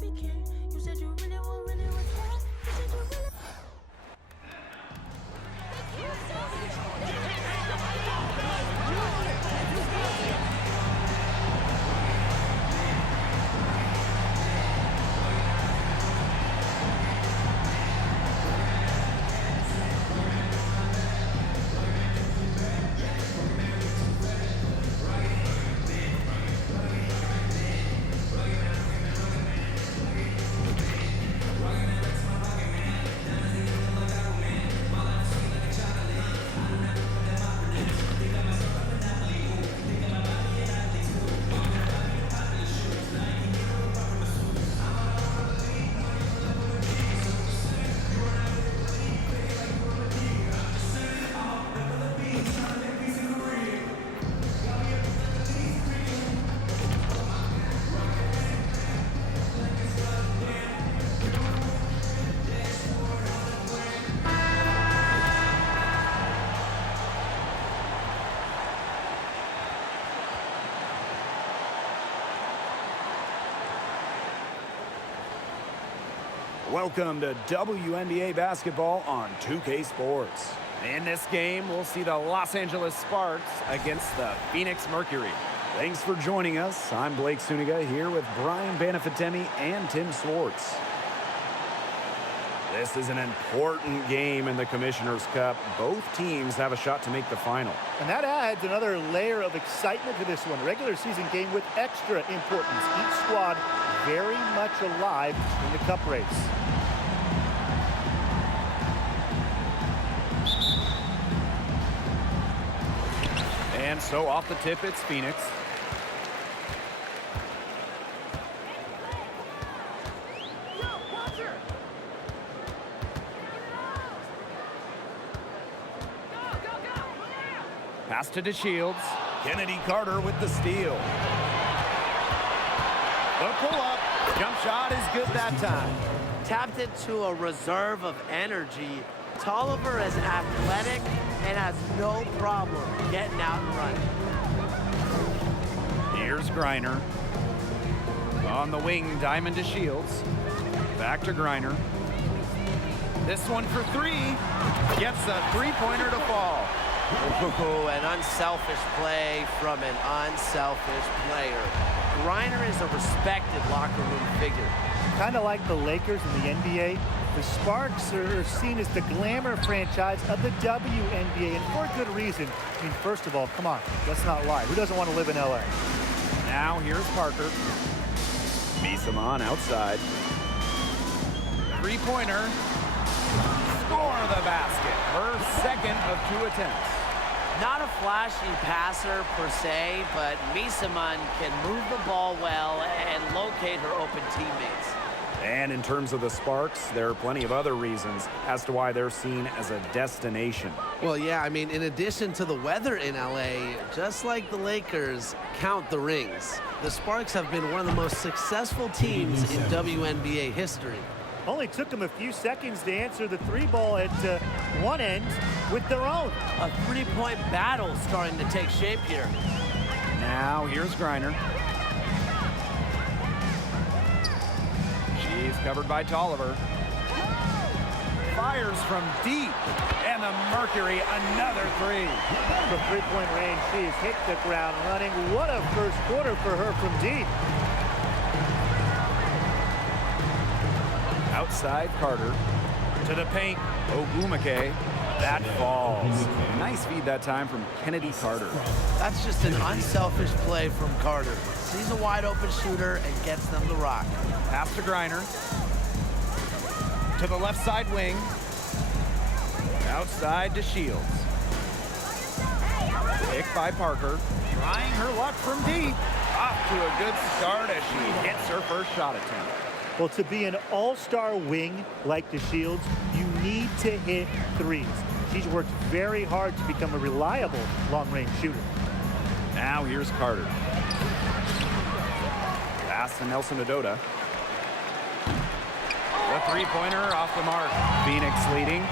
begin. You said you really would that. You said you really. Welcome to WNBA basketball on 2K Sports. In this game, we'll see the Los Angeles Sparks against the Phoenix Mercury. Thanks for joining us. I'm Blake Suniga here with Brian Banafitemi and Tim Swartz. This is an important game in the Commissioner's Cup. Both teams have a shot to make the final. And that adds another layer of excitement to this one. Regular season game with extra importance. Each squad very much alive in the cup race. And so off the tip, it's Phoenix. Pass to DeShields. Kennedy Carter with the steal. The pull-up. Jump shot is good that time. Tapped into a reserve of energy. Tolliver is athletic and has no problem getting out and running. Here's Griner. On the wing, Diamond DeShields. Back to Griner. This one for three. Gets a three-pointer to fall. Ooh, an unselfish play from an unselfish player. Griner is a respected locker room figure. Kind of like the Lakers in the NBA, the Sparks are seen as the glamour franchise of the WNBA, and for a good reason. I mean, first of all, come on, let's not lie. Who doesn't want to live in LA? Now here's Parker. Misaman outside. Three-pointer. Score the basket. Her second of 2 attempts. Not a flashy passer per se, but Misaman can move the ball well and locate her open teammates. And in terms of the Sparks, there are plenty of other reasons as to why they're seen as a destination. Well, yeah, I mean, in addition to the weather in LA, just like the Lakers, count the rings. The Sparks have been one of the most successful teams in WNBA history. Only took them a few seconds to answer the three ball at one end with their own. A three-point battle starting to take shape here. Now here's Griner. She's covered by Tolliver. Fires from deep. And the Mercury, another three. From three-point range, she's hit the ground running. What a first quarter for her from deep. Outside Carter. To the paint. Ogwumike. That falls. Nice feed that time from Kennedy Carter. That's just an unselfish play from Carter. Sees a wide open shooter and gets them the rock. Pass to Griner. To the left side wing. Outside to Shields. Picked by Parker. Trying her luck from deep. Off to a good start as she hits her first shot attempt. Well, to be an all-star wing like DeShields, you need to hit threes. She's worked very hard to become a reliable long-range shooter. Now here's Carter. Pass to Nelson Adota. The three-pointer off the mark. Phoenix leading.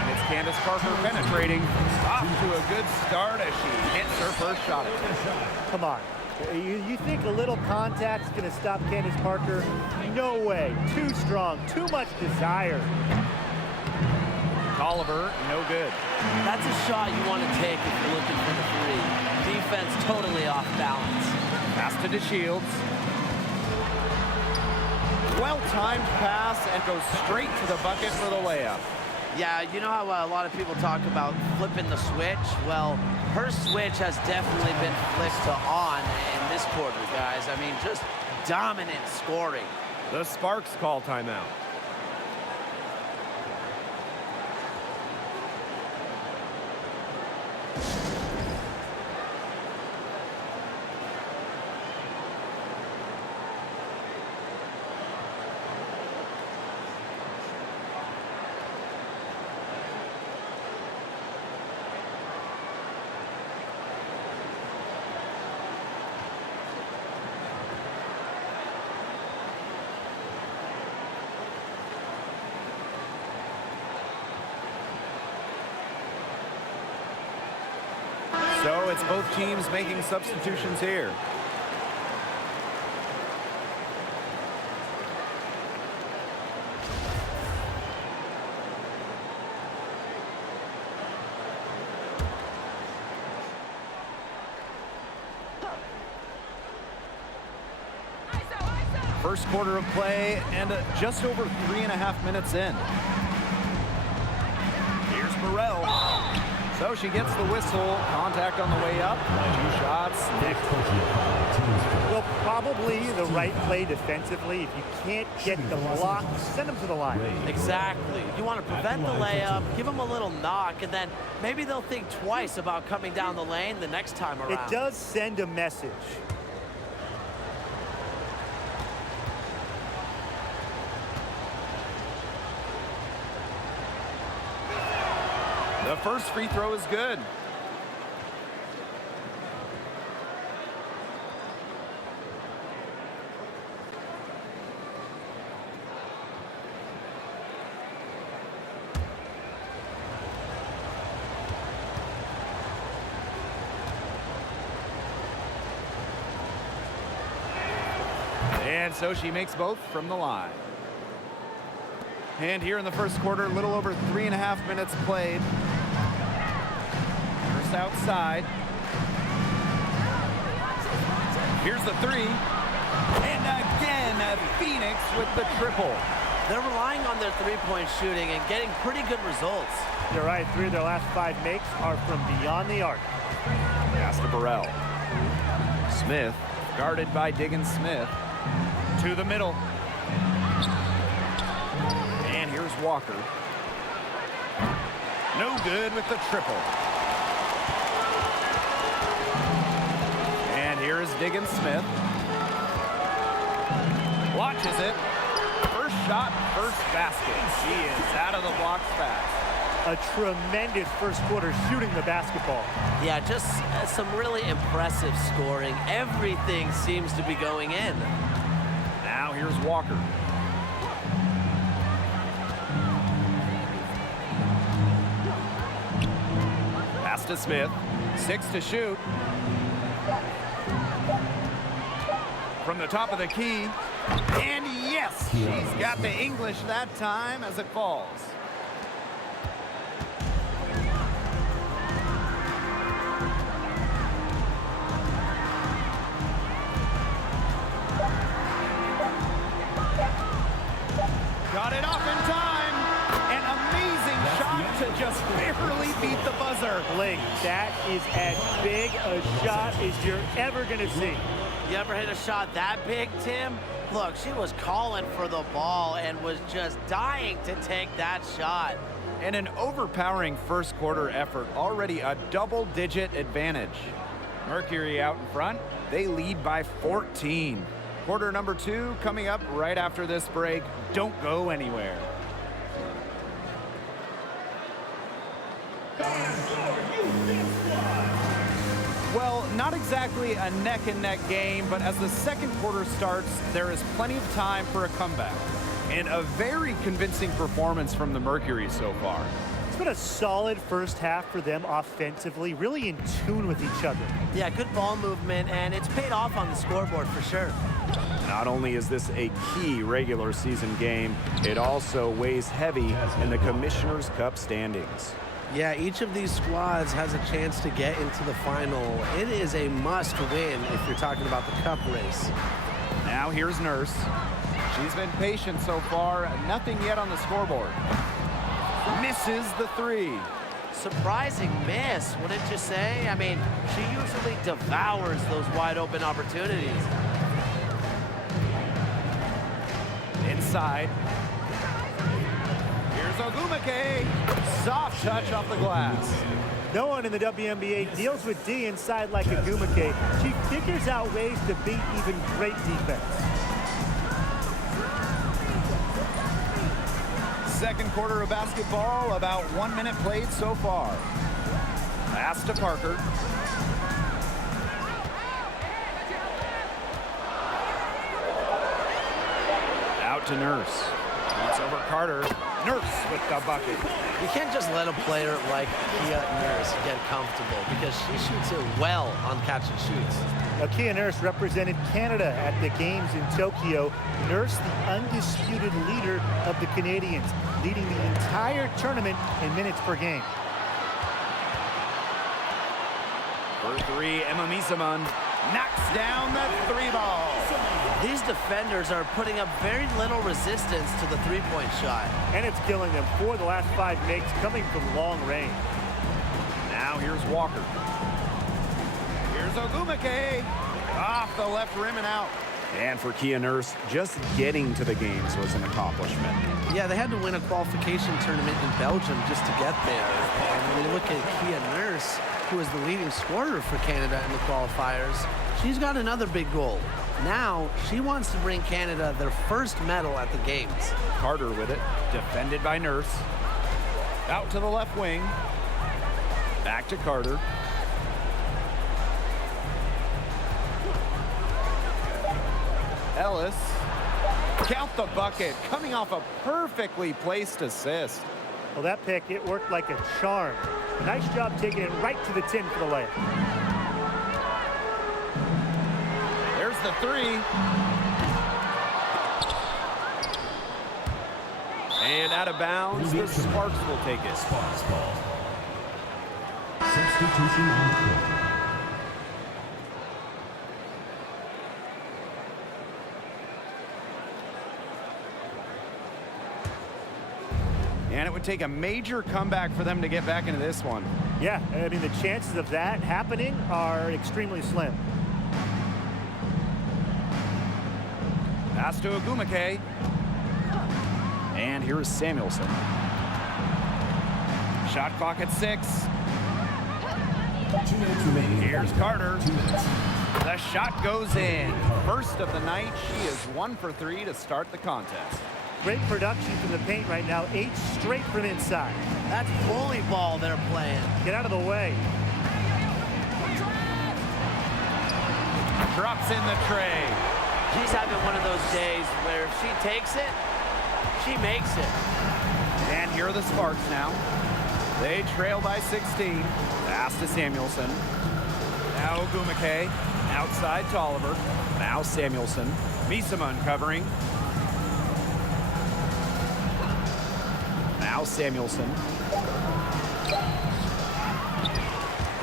And it's Candace Parker penetrating. Off to a good start as she hits her first shot attempt. Come on. You think a little contact's going to stop Candace Parker? No way. Too strong, too much desire. Tolliver, no good. That's a shot you want to take if you're looking for the three. Defense totally off balance. Pass to DeShields. Well-timed pass and goes straight to the bucket for the layup. Yeah, you know how a lot of people talk about flipping the switch? Well, her switch has definitely been flipped to on in this quarter, guys. I mean, just dominant scoring. The Sparks call timeout. So it's both teams making substitutions here. First quarter of play and just over 3.5 minutes in. Here's Burrell. So she gets the whistle. Contact on the way up. 2 shots. Well, probably the right play defensively. If you can't get the block, send them to the line. Exactly. You want to prevent the layup, give them a little knock, and then maybe they'll think twice about coming down the lane the next time around. It does send a message. The first free throw is good. And so she makes both from the line. And here in the first quarter, a little over 3.5 minutes played. First outside. Here's the three. And again, Phoenix with the triple. They're relying on their three-point shooting and getting pretty good results. You're right. 3 of their last 5 makes are from beyond the arc. Pass to Burrell. Smith, guarded by Diggins Smith. To the middle. And here's Walker. No good with the triple. And here is Diggins Smith. Watches it. First shot, first basket. She is out of the blocks fast. A tremendous first quarter shooting the basketball. Yeah, just some really impressive scoring. Everything seems to be going in. Now here's Walker. Pass to Smith. 6 to shoot. From the top of the key. And yes, she's got the English that time as it falls. Got it off in time. An amazing shot to just barely beat the buzzer. Blake, that is as big a shot as you're ever going to see. You ever hit a shot that big, Tim? Look, she was calling for the ball and was just dying to take that shot. And an overpowering first quarter effort, already a double-digit advantage. Mercury out in front, they lead by 14. Quarter number 2 coming up right after this break. Don't go anywhere. Well, not exactly a neck-and-neck game, but as the second quarter starts, there is plenty of time for a comeback. And a very convincing performance from the Mercury so far. It's been a solid first half for them offensively, really in tune with each other. Yeah, good ball movement, and it's paid off on the scoreboard for sure. Not only is this a key regular season game, it also weighs heavy in the Commissioner's Cup standings. Yeah, each of these squads has a chance to get into the final. It is a must win if you're talking about the cup race. Now here's Nurse. She's been patient so far. Nothing yet on the scoreboard. Misses the three. Surprising miss, wouldn't you say? I mean, she usually devours those wide open opportunities. Inside. Here's Ogumake. Soft touch off the glass. No one in the WNBA deals with D inside like Ogumake. She figures out ways to beat even great defense. Second quarter of basketball, about 1 minute played so far. Pass to Parker. Out to Nurse. Beats over Carter. Nurse with the bucket. You can't just let a player like Kia Nurse get comfortable because she shoots it well on catch and shoots. Now, Kia Nurse represented Canada at the games in Tokyo. Nurse, the undisputed leader of the Canadians, leading the entire tournament in minutes per game. For three, Emma Misaman knocks down the three ball. These defenders are putting up very little resistance to the three-point shot. And it's killing them. 4 of the last 5 makes coming from long range. Now here's Walker. Here's Ogumake. Off the left rim and out. And for Kia Nurse, just getting to the games was an accomplishment. Yeah, they had to win a qualification tournament in Belgium just to get there. And when you look at Kia Nurse, who is the leading scorer for Canada in the qualifiers, she's got another big goal. Now, she wants to bring Canada their first medal at the games. Carter with it, defended by Nurse. Out to the left wing. Back to Carter. Ellis. Count the bucket, coming off a perfectly placed assist. Well, that pick, it worked like a charm. Nice job taking it right to the tin for the layup. There's the three. And out of bounds, the Sparks will take it. Sparks ball. Substitution on the court. And it would take a major comeback for them to get back into this one. Yeah, I mean, the chances of that happening are extremely slim. Pass to Ogumake. And here's Samuelson. Shot clock at 6. 2 minutes remaining. Here's Carter. 2 minutes. The shot goes in. First of the night, she is 1 for 3 to start the contest. Great production from the paint right now. 8 straight from inside. That's bully ball they're playing. Get out of the way. Drops in the tray. She's having one of those days where if she takes it, she makes it. And here are the Sparks now. They trail by 16. Pass to Samuelson. Now Ogumake. Outside to Oliver. Now Samuelson. Misaman covering. Now Samuelson.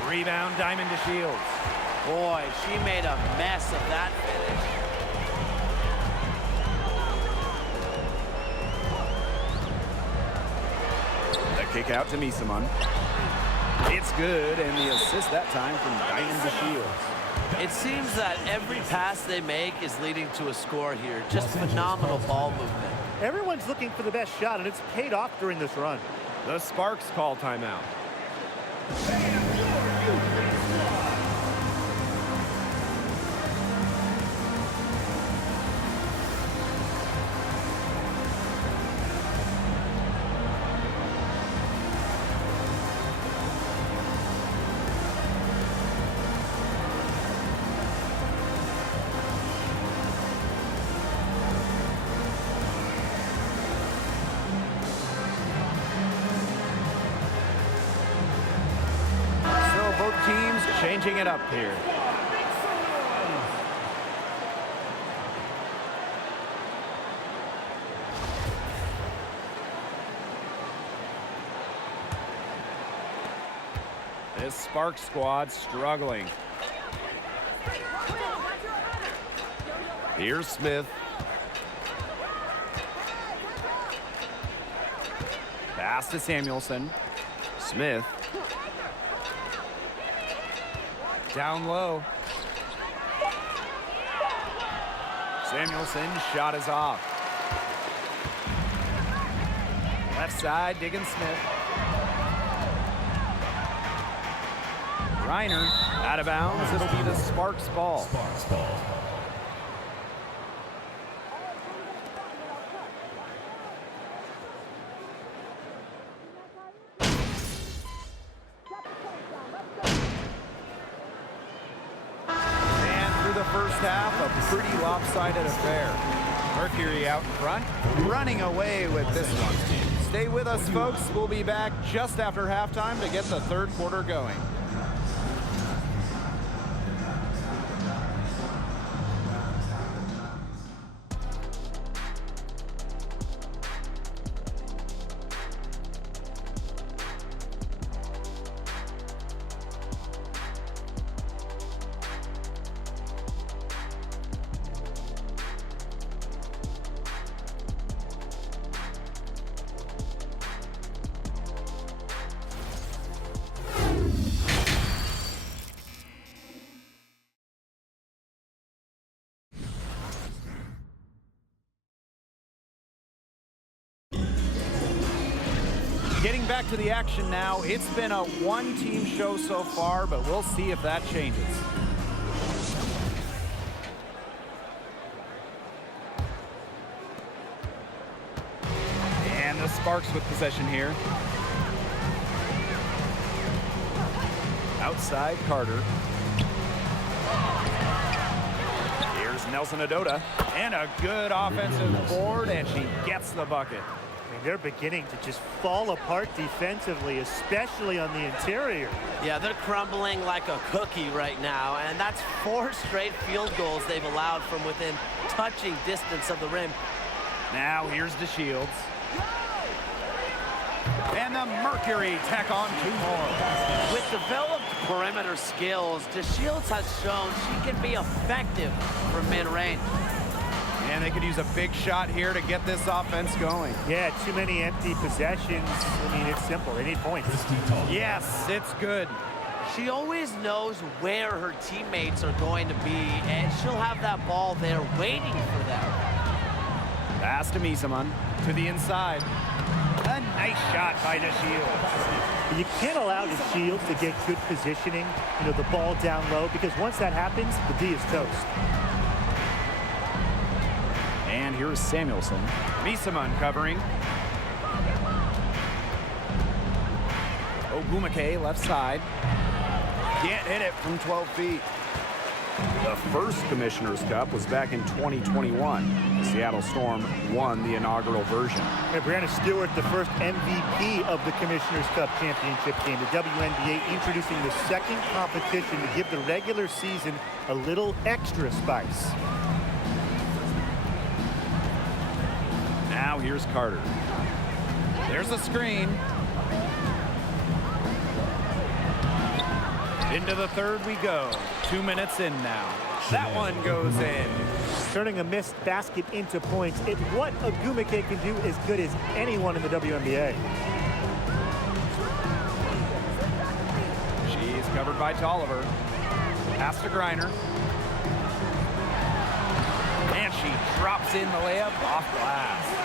Rebound, Diamond to Shields. Boy, she made a mess of that finish. The kick out to Misaman. It's good, and the assist that time from Diamond to Shields. It seems that every pass they make is leading to a score here. Just phenomenal ball movement. Everyone's looking for the best shot, and it's paid off during this run. The Sparks call timeout. changing it up here. This Sparks squad struggling. Here's Smith. Pass to Samuelson. Smith. Down low. Samuelson's shot is off. Left side, digging Smith. Reiner out of bounds. It'll be the Sparks ball. And through the first half, a pretty lopsided affair. Mercury out in front, running away with this one. Stay with us, folks. We'll be back just after halftime to get the third quarter going. Getting back to the action now. It's been a one-team show so far, but we'll see if that changes. And the Sparks with possession here. Outside, Carter. Here's Nelson Adota. And a good offensive board, and she gets the bucket. They're beginning to just fall apart defensively, especially on the interior. Yeah, they're crumbling like a cookie right now, and that's 4 straight field goals they've allowed from within touching distance of the rim. Now here's DeShields. And the Mercury tack on 2 more. With developed perimeter skills, DeShields has shown she can be effective from mid-range. And they could use a big shot here to get this offense going. Yeah, too many empty possessions. I mean, it's simple. They need points. Yes, it's good. She always knows where her teammates are going to be, and she'll have that ball there waiting for them. Pass to Misaman to the inside. A nice shot by DeShields. You can't allow the Shields to get good positioning, the ball down low, because once that happens, the D is toast. And here's Samuelson. Misaman covering. Ogwumike left side. Can't hit it from 12 feet. The first Commissioner's Cup was back in 2021. The Seattle Storm won the inaugural version. And Brianna Stewart, the first MVP of the Commissioner's Cup championship game. The WNBA introducing the second competition to give the regular season a little extra spice. Now here's Carter. There's a screen. Into the third we go. 2 minutes in now. That one goes in. Turning a missed basket into points. It's what Ogwumike can do as good as anyone in the WNBA. She's covered by Tolliver. Pass to Griner. And she drops in the layup off glass.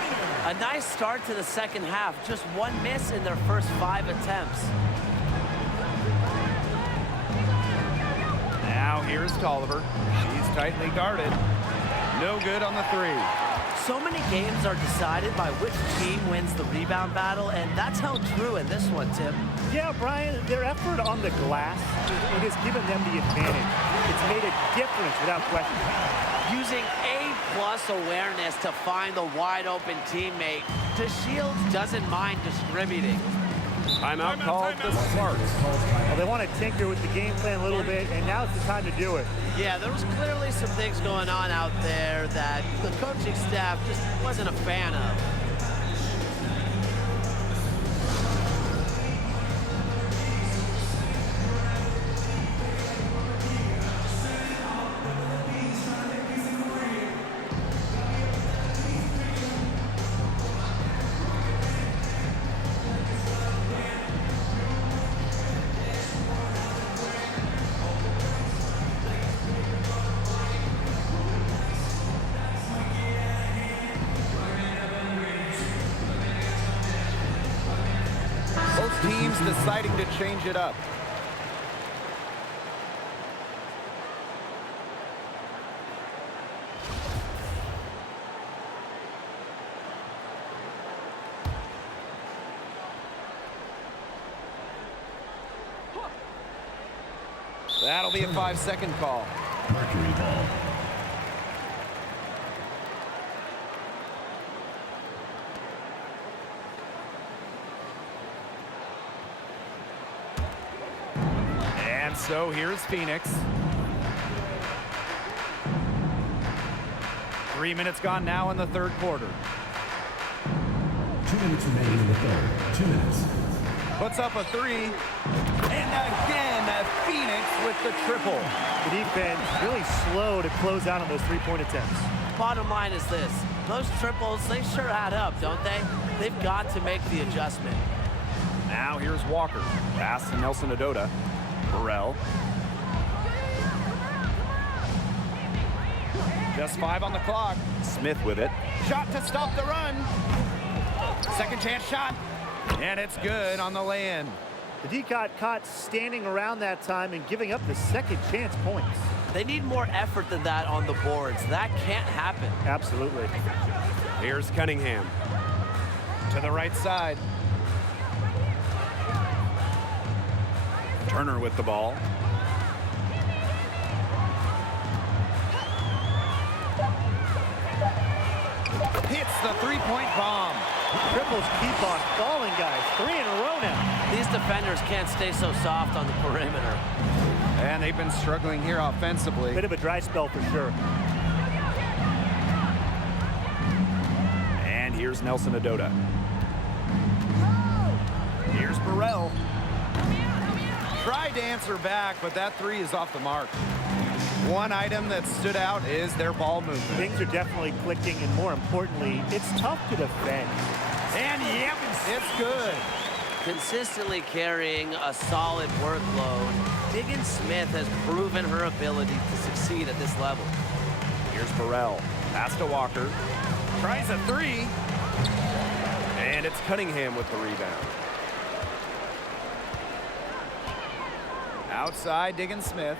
A nice start to the second half. Just 1 miss in their first 5 attempts. Now here's Tolliver. She's tightly guarded. No good on the 3. So many games are decided by which team wins the rebound battle, and that's held true in this one, Tim. Yeah, Brian, their effort on the glass, it has given them the advantage. It's made a difference without question. Using A+ awareness to find the wide open teammate, DeShields doesn't mind distributing. Timeout called the Sparks. Well, they want to tinker with the game plan a little bit, and now's the time to do it. Yeah, there was clearly some things going on out there that the coaching staff just wasn't a fan of. Both teams deciding to change it up. That'll be a 5-second call. Mercury ball. And so here's Phoenix. 3 minutes gone now in the third quarter. 2 minutes remaining in the third. 2 minutes. Puts up a three. And again, Phoenix with the triple. The defense really slow to close out on those three-point attempts. Bottom line is this. Those triples, they sure add up, don't they? They've got to make the adjustment. Now here's Walker. Pass to Nelson Adota. Burrell. Just 5 on the clock. Smith with it. Shot to stop the run. Second chance shot. And it's good on the lay-in. The D got caught standing around that time and giving up the second chance points. They need more effort than that on the boards. That can't happen. Absolutely. Here's Cunningham. To the right side. Turner with the ball. Hits the three-point bomb. Triples keep on falling, guys. 3 in a row now. These defenders can't stay so soft on the perimeter. And they've been struggling here offensively. Bit of a dry spell for sure. And here's Nelson Adota. Here's Burrell. Tried to answer back, but that three is off the mark. One item that stood out is their ball movement. Things are definitely clicking, and more importantly, it's tough to defend. And yep, it's good. Consistently carrying a solid workload, Diggins Smith has proven her ability to succeed at this level. Here's Burrell. Pass to Walker. Tries a three. And it's Cunningham with the rebound. Outside, Diggins Smith.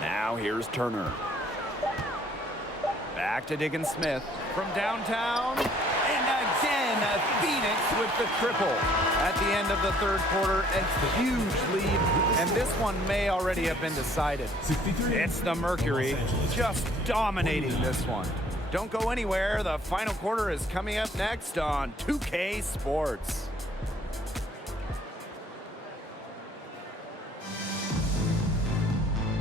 Now here's Turner. Back to Diggins Smith from downtown. And again, Phoenix with the triple. At the end of the third quarter, a huge lead. And this one may already have been decided. 63. It's the Mercury just dominating this one. Don't go anywhere. The final quarter is coming up next on 2K Sports.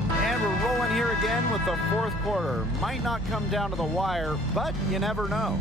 And we're rolling here again with the fourth quarter. Might not come down to the wire, but you never know.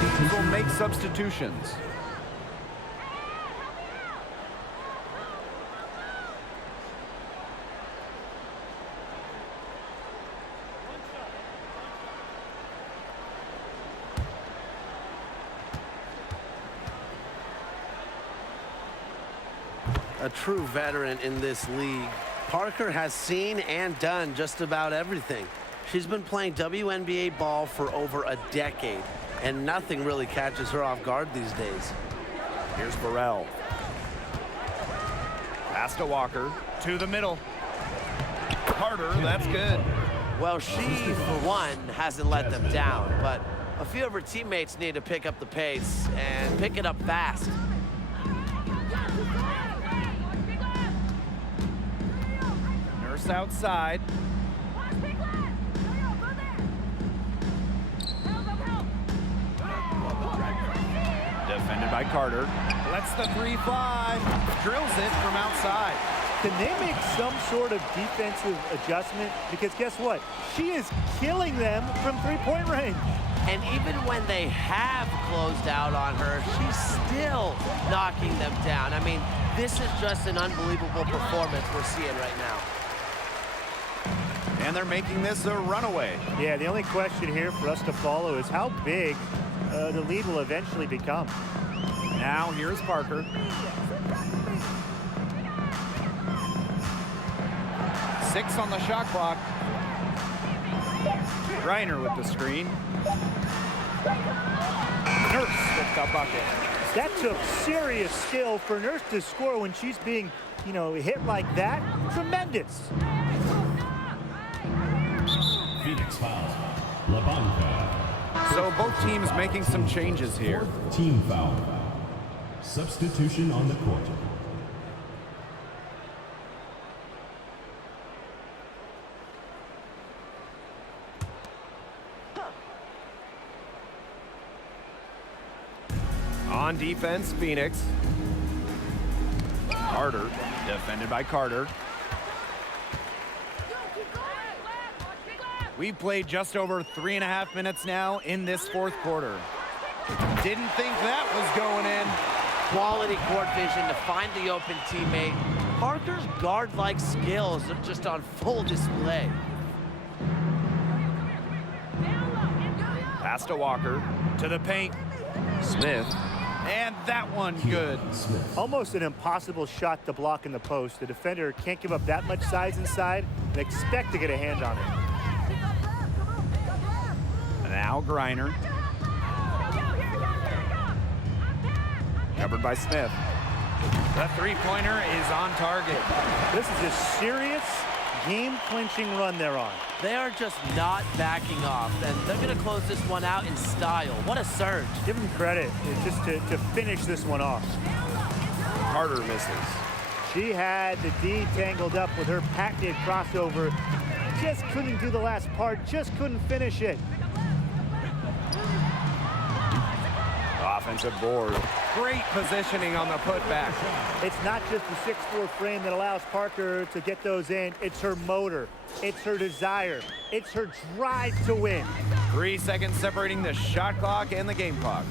Teams will make substitutions. A true veteran in this league. Parker has seen and done just about everything. She's been playing WNBA ball for over a decade, and nothing really catches her off guard these days. Here's Burrell. Pass to Walker. To the middle. Carter, that's good. Well, she, for one, hasn't let them down, but a few of her teammates need to pick up the pace and pick it up fast. Nurse outside. Defended by Carter. Lets the 3-5. Drills it from outside. Can they make some sort of defensive adjustment? Because guess what? She is killing them from three-point range. And even when they have closed out on her, she's still knocking them down. I mean, this is just an unbelievable performance we're seeing right now. And they're making this a runaway. Yeah, the only question here for us to follow is how big the lead will eventually become. Now here's Parker. 6 on the shot clock. Griner with the screen. Nurse with the bucket. That took serious skill for Nurse to score when she's being, hit like that. Tremendous. Phoenix foul. LaBanca. So both teams making some changes here. Team foul. Substitution on the court. On defense, Phoenix. Carter, defended by Carter. We've played just over 3.5 minutes now in this fourth quarter. Didn't think that was going in. Quality court vision to find the open teammate. Parker's guard-like skills are just on full display. Pass to Walker. To the paint. Smith. And that one good. Smith. Almost an impossible shot to block in the post. The defender can't give up that much size inside and expect to get a hand on it. Now Griner. Covered by Smith. The three-pointer is on target. This is a serious game-clinching run they're on. They are just not backing off, and they're going to close this one out in style. What a surge. Give them credit just to finish this one off. Carter misses. She had the D tangled up with her patented crossover. Just couldn't do the last part, just couldn't finish it. Offensive board. Great positioning on the putback. It's not just the 6'4" frame that allows Parker to get those in. It's her motor. It's her desire. It's her drive to win. 3 seconds separating the shot clock and the game clock.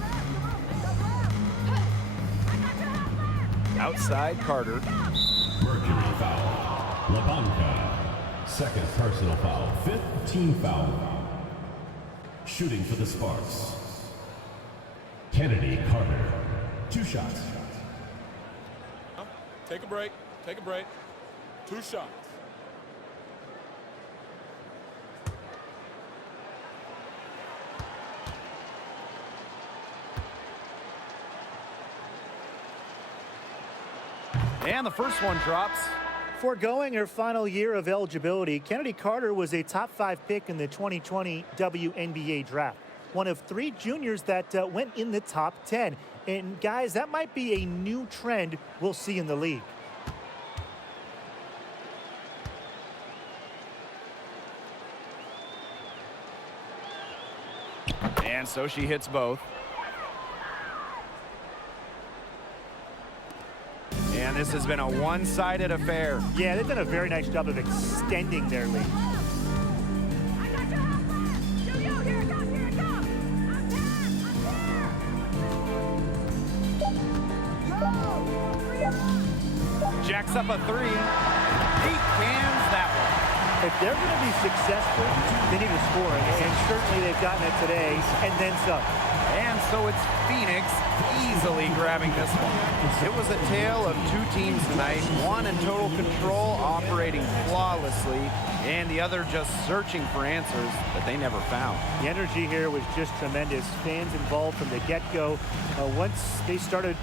Outside Carter. Mercury foul. LaBanca. Second personal foul. 5th team foul. Shooting for the Sparks. Kennedy Carter. 2 shots. Take a break. Take a break. 2 shots. And the first one drops. Foregoing her final year of eligibility, Kennedy Carter was a top 5 pick in the 2020 WNBA draft. One of 3 juniors that went in the top 10. And guys, that might be a new trend we'll see in the league. And so she hits both. And this has been a one-sided affair. Yeah, they've done a very nice job of extending their lead. Jacks up a 3. He cans that one. If they're going to be successful, they need a scoring, and certainly they've gotten it today, and then some. And so it's Phoenix easily grabbing this one. It was a tale of 2 teams tonight, one in total control, operating flawlessly, and the other just searching for answers that they never found. The energy here was just tremendous. Fans involved from the get-go. Once they started